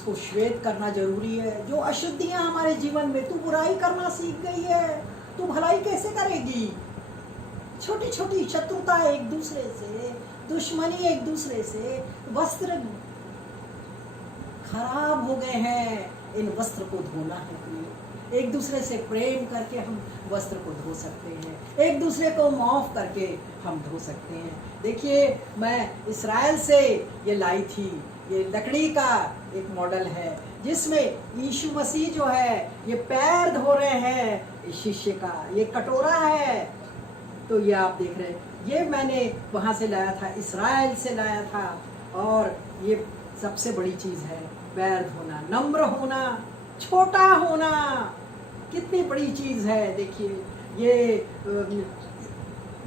उसको श्वेत करना जरूरी है। जो अशुद्धियां हमारे जीवन में, तू बुराई करना सीख गई है, तू भलाई कैसे करेगी? छोटी छोटी शत्रुता एक दूसरे से, दुश्मनी एक दूसरे से, वस्त्र खराब हो गए हैं, इन वस्त्र को धोना है। एक दूसरे से प्रेम करके हम वस्त्र को धो सकते हैं, एक दूसरे को माफ करके हम धो सकते हैं। देखिए, मैं इस्राएल से ये लाई थी, ये लकड़ी का एक मॉडल है जिसमें यीशु मसीह जो है ये पैर धो रहे हैं इस शिष्य का। ये कटोरा है, तो ये आप देख रहे हैं, ये मैंने वहाँ से लाया था, इस्राएल से लाया था। और ये सबसे बड़ी चीज़ है, पैर धोना, नम्र होना, छोटा होना, कितनी बड़ी चीज़ है। देखिए, ये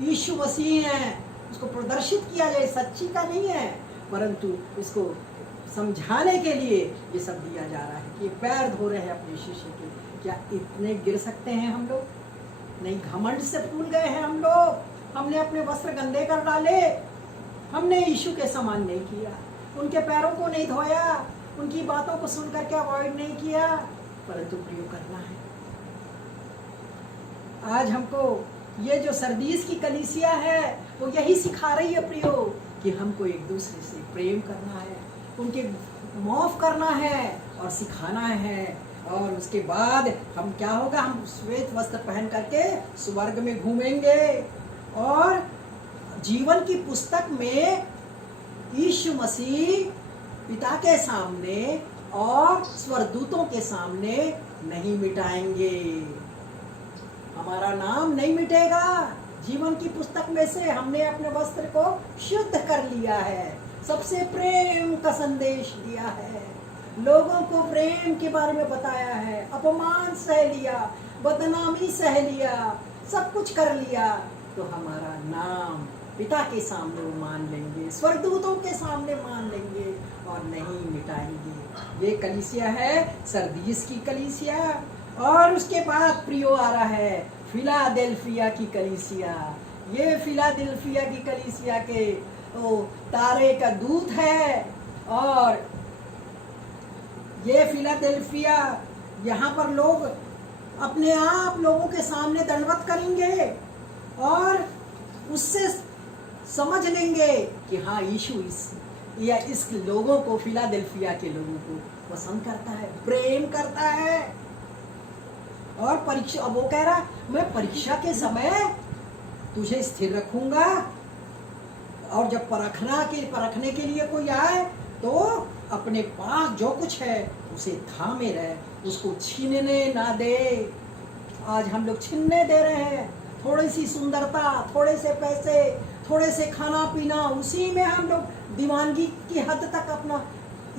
यीशु मसीह है, उसको प्रदर्शित किया जाए, सच्ची का नहीं है, परंतु इसको समझाने के लिए ये सब दिया जा रहा है कि पैर धो रहे हैं अपने शिष्य के। क्या इतने गिर सकते हैं हम लोग? नहीं, घमंड से फूल गए हैं हम लोग। हमने अपने वस्त्र गंदे कर डाले, हमने यीशु के समान नहीं किया, उनके पैरों को नहीं धोया, उनकी बातों को सुन करके अवॉइड नहीं किया, परंतु प्रयोग करना है। आज हमको ये जो सरदीस की कलीसिया है वो यही सिखा रही है प्रियो, कि हमको एक दूसरे से प्रेम करना है, उनके माफ करना है और सिखाना है। और उसके बाद हम क्या होगा, हम श्वेत वस्त्र पहन करके स्वर्ग में घूमेंगे और जीवन की पुस्तक में यीशु मसीह पिता के सामने और स्वर्गदूतों के सामने नहीं मिटाएंगे। हमारा नाम नहीं मिटेगा जीवन की पुस्तक में से। हमने अपने वस्त्र को शुद्ध कर लिया है, सबसे प्रेम का संदेश दिया है, लोगों को प्रेम के बारे में बताया है, अपमान सह लिया, बदनामी सह लिया, सब कुछ कर लिया, तो हमारा नाम पिता के सामने वो मान लेंगे, स्वर्गदूतों के सामने मान लेंगे और नहीं मिटाएंगे। ये कलीसिया है सरदीस की कलीसिया। और उसके बाद प्रियो आ रहा है फिलाडेल्फिया की कलीसिया। ये फिलाडेल्फिया की कलीसिया के तारे का दूत है। और ये फिलाडेल्फिया, यहाँ पर लोग अपने आप लोगों के सामने दंडवत करेंगे और उससे समझ लेंगे कि हाँ, यीशु इस लोगों को, फिलाडेल्फिया के लोगों को पसंद करता है, प्रेम करता है। और परीक्षा, अब वो कह रहा, मैं परीक्षा के समय तुझे स्थिर रखूंगा, और जब परखने के लिए कोई आए तो अपने पास जो कुछ है उसे थामे रहे, उसको छीनने ना दे। आज हम लोग छीनने दे रहे हैं, थोड़ी सी सुंदरता, थोड़े से पैसे, थोड़े से खाना पीना, उसी में हम लोग दीवानगी की हद तक अपना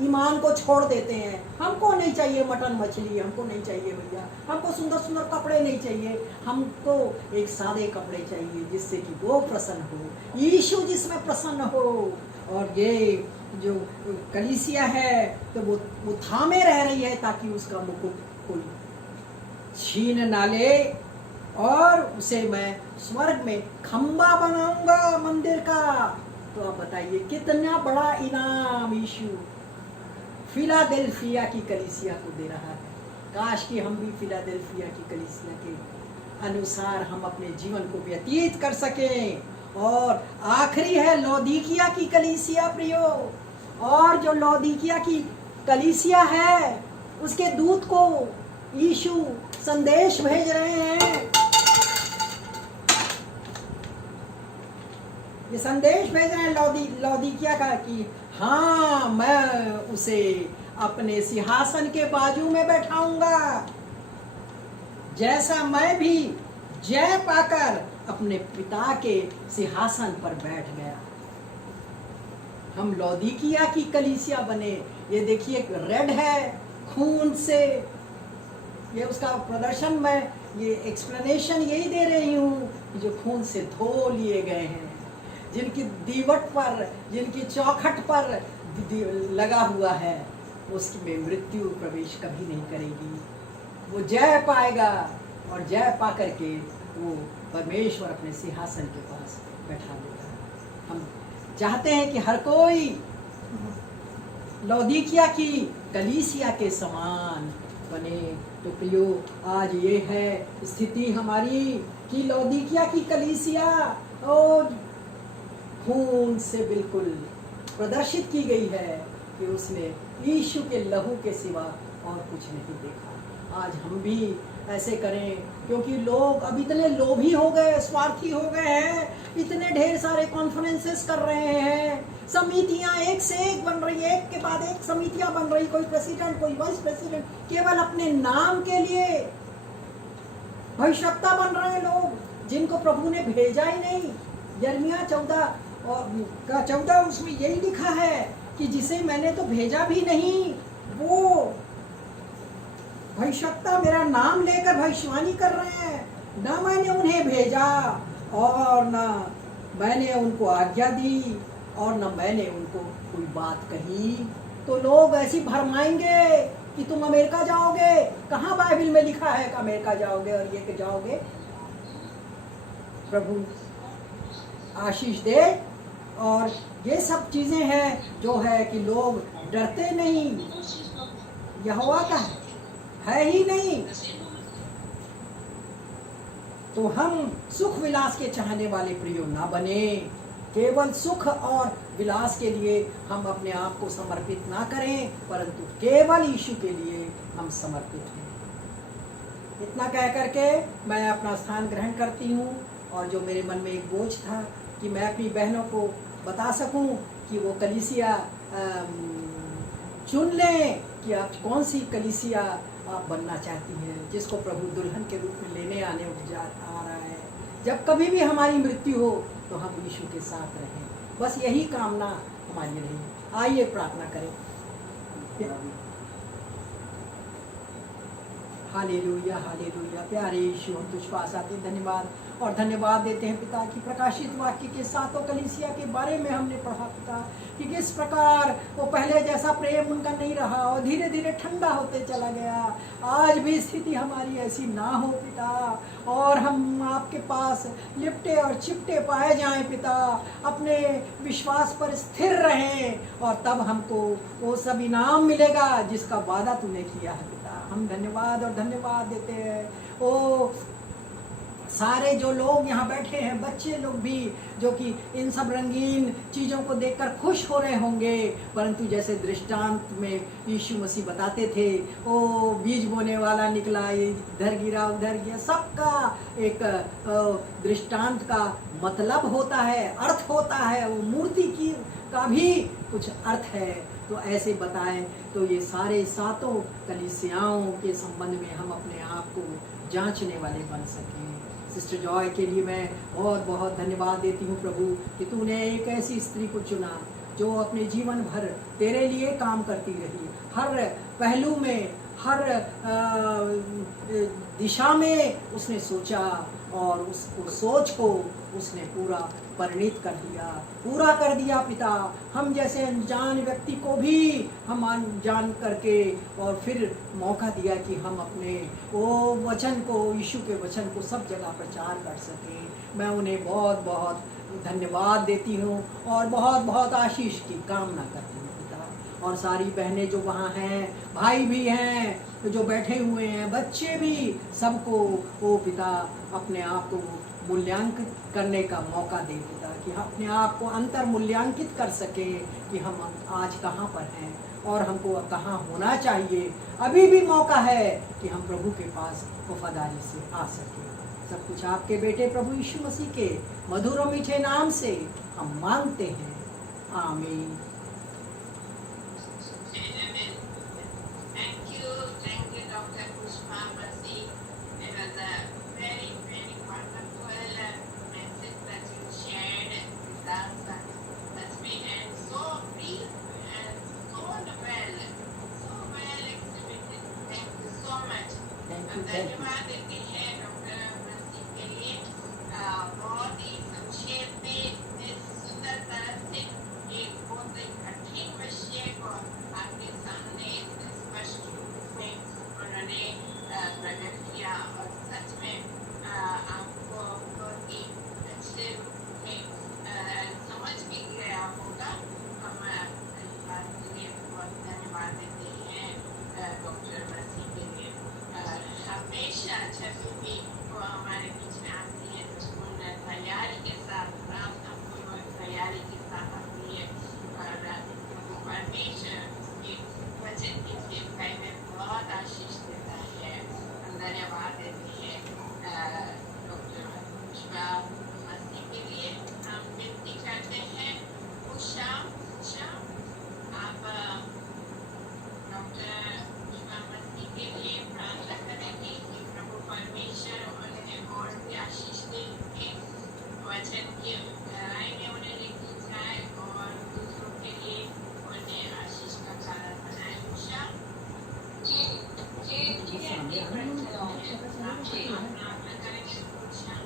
ईमान को छोड़ देते हैं। हमको नहीं चाहिए मटन मछली, हमको नहीं चाहिए भैया, हमको सुंदर सुंदर कपड़े नहीं चाहिए, हमको एक सादे कपड़े चाहिए जिससे कि वो प्रसन्न हो, यीशु जिसमें प्रसन्न हो। और ये जो कलीसिया है तो वो थामे रह रही है ताकि उसका मुकुट कोई छीन ना ले। और उसे मैं स्वर्ग में खंबा बनाऊंगा मंदिर का। तो आप बताइए कितना बड़ा इनाम यीशु फिलाडेल्फिया की कलीसिया को दे रहा है। काश कि हम भी फिलाडेल्फिया की कलीसिया के अनुसार हम अपने जीवन को व्यतीत कर सकें। और आखिरी है लौदीकिया की कलीसिया प्रियो। और जो लौदीकिया की कलीसिया है उसके दूत को यीशु संदेश भेज रहे हैं। ये संदेश भेज रहे हैं लौदीकिया का कि हाँ, मैं उसे अपने सिंहासन के बाजू में बैठाऊंगा, जैसा मैं भी जय पाकर अपने पिता के सिंहासन पर बैठ गया। हम लौदीकिया की कलीसिया बने। ये देखिए रेड है खून से, ये उसका प्रदर्शन, मैं ये एक्सप्लेनेशन यही दे रही हूँ कि जो खून से धो लिए गए हैं, जिनकी दीवट पर, जिनकी चौखट पर लगा हुआ है, उसकी में मृत्यु प्रवेश कभी नहीं करेगी। वो जय पाएगा और जय पा करके वो परमेश्वर अपने सिंहासन के पास बैठा देगा। हम चाहते हैं कि हर कोई लौदीकिया की कलीसिया के समान बने। तो प्रियो, आज ये है स्थिति हमारी कि लौदीकिया की कलीसिया और खून से बिल्कुल प्रदर्शित की गई है कि उसने यीशु के लहू के सिवा और कुछ नहीं देखा। आज हम भी ऐसे करें, क्योंकि लोग अब इतने लोभी हो गए, स्वार्थी हो गए हैं, इतने ढेर सारे कॉन्फ्रेंसेस कर रहे हैं, समितियां एक से एक बन रही है, एक के बाद एक समितियां बन रही, कोई प्रेसिडेंट कोई वाइस प्रेसिडेंट, केवल अपने नाम के लिए भविष्यवक्ता बन रहे हैं लोग, जिनको प्रभु ने भेजा ही नहीं। यिर्मयाह 14 उसमें यही लिखा है कि जिसे मैंने तो भेजा भी नहीं, वो भविष्यवक्ता मेरा नाम लेकर भविष्यवाणी कर रहे हैं। ना मैंने उन्हें भेजा और ना मैंने उनको आज्ञा दी और ना मैंने उनको कोई बात कही। तो लोग ऐसी भरमाएंगे कि तुम अमेरिका जाओगे, कहाँ बाइबल में लिखा है कि अमेरिका जाओगे और ये कि जाओगे। प्रभु आशीष दे। और ये सब चीजें हैं जो है कि लोग डरते नहीं, यहोवा का है ही नहीं। तो हम सुख विलास के चाहने वाले प्रियो ना बने। केवल सुख और विलास के लिए हम अपने आप को समर्पित ना करें, परंतु केवल यीशु के लिए हम समर्पित हैं। इतना कह करके मैं अपना स्थान ग्रहण करती हूँ। और जो मेरे मन में एक बोझ था कि मैं अपनी बहनों को बता सकूं कि वो कलीसिया चुन लें कि आप कौन सी कलीसिया आप बनना चाहती हैं, जिसको प्रभु दुल्हन के रूप में लेने आ रहा है। जब कभी भी हमारी मृत्यु हो तो हम यीशु के साथ रहें, बस यही कामना हमारी रही। आइए प्रार्थना करें। Hallelujah hallelujah. प्यारे यीशु, हम तुझ पास आते धन्यवाद और धन्यवाद देते हैं पिता कि प्रकाशित वाक्य के सातों कलीसिया के बारे में हमने पढ़ा पिता कि किस प्रकार वो पहले जैसा प्रेम उनका नहीं रहा और धीरे धीरे ठंडा होते चला गया। आज भी स्थिति हमारी ऐसी ना हो पिता, और हम आपके पास लिपटे और चिपटे पाए जाएं पिता, अपने विश्वास पर स्थिर रहें और तब हमको वो सब इनाम मिलेगा जिसका वादा तूने किया है पिता। हम धन्यवाद और धन्यवाद देते हैं। ओ सारे जो लोग यहाँ बैठे हैं, बच्चे लोग भी, जो कि इन सब रंगीन चीज़ों को देखकर खुश हो रहे होंगे, परंतु जैसे दृष्टांत में यीशु मसीह बताते थे, ओ बीज बोने वाला निकला, इधर गिरा उधर गिरा, सबका एक दृष्टांत का मतलब होता है, अर्थ होता है, वो मूर्ति की का भी कुछ अर्थ है। तो ऐसे बताएं तो ये सारे सातों कलीसियाओं के संबंध में हम अपने आप को जांचने वाले बन सकें। सिस्टर जॉय के लिए मैं बहुत बहुत धन्यवाद देती हूँ प्रभु कि तूने एक ऐसी स्त्री को चुना जो अपने जीवन भर तेरे लिए काम करती रही, हर पहलू में, हर दिशा में उसने सोचा और उस सोच को उसने पूरा परिणित कर दिया, पूरा कर दिया पिता। हम जैसे अनजान व्यक्ति को भी हम जान करके और फिर मौका दिया कि हम अपने वो वचन को, यीशु के वचन को सब जगह प्रचार कर सकें। मैं उन्हें बहुत बहुत धन्यवाद देती हूँ और बहुत बहुत आशीष की कामना करती हूँ पिता। और सारी बहनें जो वहाँ हैं, भाई भी हैं जो बैठे हुए हैं, बच्चे भी, सबको वो पिता अपने आप को मूल्यांकित करने का मौका दे पिता, कि हम अपने आप को अंतर मूल्यांकित कर सके कि हम आज कहाँ पर हैं और हमको कहाँ होना चाहिए। अभी भी मौका है कि हम प्रभु के पास वफादारी से आ सके। सब कुछ आपके बेटे प्रभु यीशु मसीह के मधुर और मीठे नाम से हम मांगते हैं, आमीन। धन्यवाद देते हैं डॉक्टर मसीह के लिए। बहुत ही संक्षेप में इस सुंदर तरह से एक बहुत ही कठिन विषय को आपके सामने स्पष्ट रूप में उन्होंने प्रकट किया और सच में आपको बहुत ही अच्छे रूप में समझ भी गया होगा। हम इस बात के लिए बहुत डॉक्टर मसीह के लिए हमेशा जब भी वो हमारे बीच में आती है तो पूर्ण तैयारी के साथ प्रार्थना पूर्वक तैयारी के साथ आती है और प्रभु परमेश्वर उसके वचन के विषय में बहुत आशीष देता है। हम धन्यवाद देते हैं डॉक्टर पुष्पा मसीह के लिए। हम विनती करते हैं उषा आप डॉक्टर पुष्पा मसीह के लिए प्रार्थना करेंगे कि प्रभु परमेश्वर उन्हें और भी आशीष देंगे, वचन की गहराई में उन्हें लेके जाए और दूसरों के लिए उन्हें आशीष का कारण बनाए। उषा जी जी जी प्रार्थना करेंगे Usha.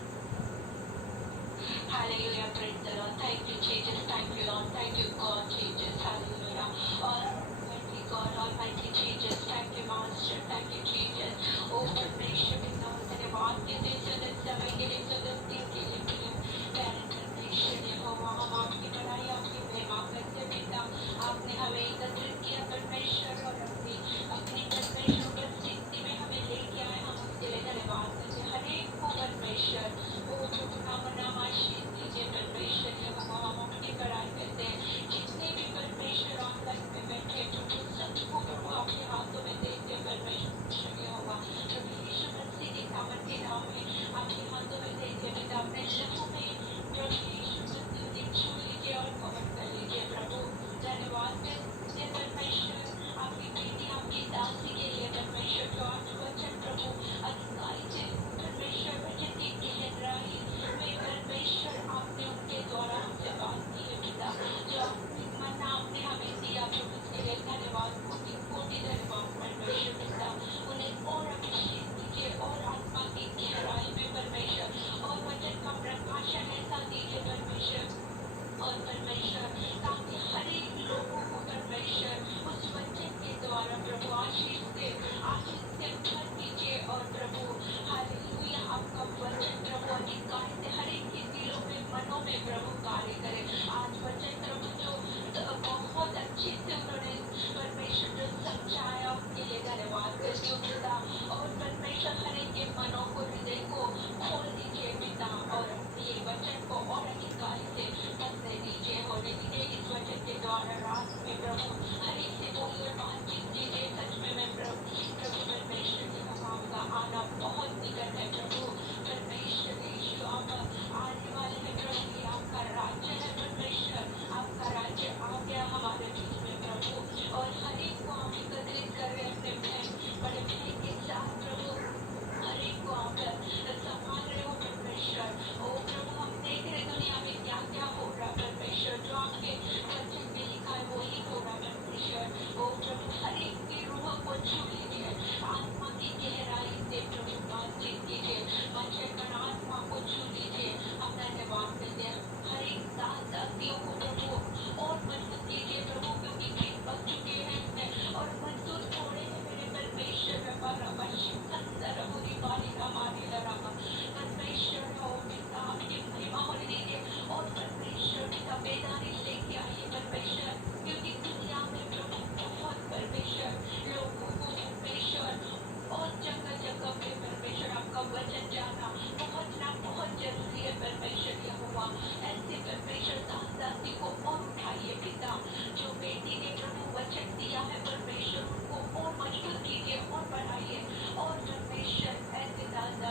Hallelujah, praise the Lord. Thank you, Jesus. Thank you, Lord. Thank you, God, Jesus. Hallelujah. Almighty God, Almighty Jesus. Thank you, Master. Thank you, Jesus. Oh, परमेश्वर पिता धन्यवाद देते जगत समय के लिए जगत दिन के लिए प्रिय प्यारे परमेश्वर यहोवा, हम आपकी बड़ाई आपकी महिमा करते पिता। आपने हमें एकत्रित किया परमेश्वर और अपनी परमेश्वर उपस्थिति में हमें लेके आए। हम उसके लिए धन्यवाद करते हर एक को परमेश्वर। ओ प्रभु नाम आशीष दीजिए परमेश्वर यहोवा, हम आपकी बड़ाई करते हैं। जितने भी परमेश्वर ऑनलाइन में बैठे प्रभु सबको प्रभु आपके हाथों में देते परमेश्वर यहोवा। प्रभु यीशु मसीह के सामर्थ्य नाम में आपके हाथों में देते पिता। अपने लहू में प्रभु यीशु मसीह की छू लीजिए और कवर कर लीजिए प्रभु। धन्यवाद देते परमेश्वर आपकी बेटी आपकी दासी के लिए परमेश्वर जो आज वचन प्रभु अधिकारी से परमेश्वर वचन की गहराई में परमेश्वर आपने उनके द्वारा हमसे बात की है पिता। जो मन्ना आपने हमें दिया प्रभु उसके लिए धन्यवाद, कोटि कोटि धन्यवाद परमेश्वर पिता। उन्हें और अभिषेक दीजिए और आत्मा की गहराई में परमेश्वर और वचन का प्रकाशन ऐसा दीजिए परमेश्वर और परमेश्वर ताकि हर एक लोगों को परमेश्वर उस वचन के द्वारा प्रभु आशीष से भर दीजिए और प्रभु हालेलुया आपका वचन प्रभु अधिकार से हर एक के दिलों में मनों में प्रभु कार्य करे। आज वचन प्रभु जो बहुत अच्छे से उन्होंने परमेश्वर जो समझाया उसके लिए धन्यवाद करती हूँ पिता। और परमेश्वर हर एक के मनों को हृदय को खोल दीजिए पिता और ये वचन को और अधिकार से बनने दीजिए, होने दीजिए इस वचन के द्वारा रात में प्रभु हर एक से बोलिए बातचीत कीजिए। सच में मैं प्रभु परमेश्वर के काम का आना बहुत निकट है प्रभु। परमेश्वर यीशु आप आने वाले हैं प्रभु। ये आपका राज्य है परमेश्वर, आपका राज्य आ गया हमारे बीच में प्रभु। और हर एक को आप एकत्रित कर रहे अपने बहन बड़े बहन के साथ प्रभु। हर एक को आप संभाल रहे हो परमेश्वर। ओ प्रभु हम देख रहे दुनिया में क्या क्या हो रहा परमेश्वर, जो आपके वचन में लिखा है वही हो रहा परमेश्वर। ओ प्रभु हर एक की रूह को छू लीजिए, आत्मा की गहराई से प्रभु बातचीत कीजिए, वचन पर आत्मा को छू लीजिए। हम धन्यवाद देते हैं हर एक दासियों को प्रभु और मजबूत कीजिए प्रभु, क्योंकि कई पक चुके हैं इसमें और मजदूर थोड़े हैं मेरे परमेश्वर। परमेश्वर हो पिता आपकी महिमा होने दीजिए और परमेश्वर पिता बेदारी लेके आइए परमेश्वर, क्योंकि दुनिया में प्रभु बहुत परमेश्वर लोगों को परमेश्वर और जगह जगह पे परमेश्वर आपका वचन जाना पहुंचना बहुत जरूरी है परमेश्वर यहोवा। ऐसे परमेश्वर दासी को और उठाइए पिता, जो बेटी ने प्रभु वचन दिया है परमेश्वर उनको और मजबूत कीजिए और बढ़ाइए और परमेश्वर ऐसे दादा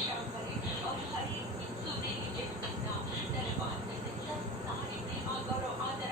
शांबरे और हर एक की सुनेली जितना धन्यवाद करते सब सारी महिमा गौरव आदर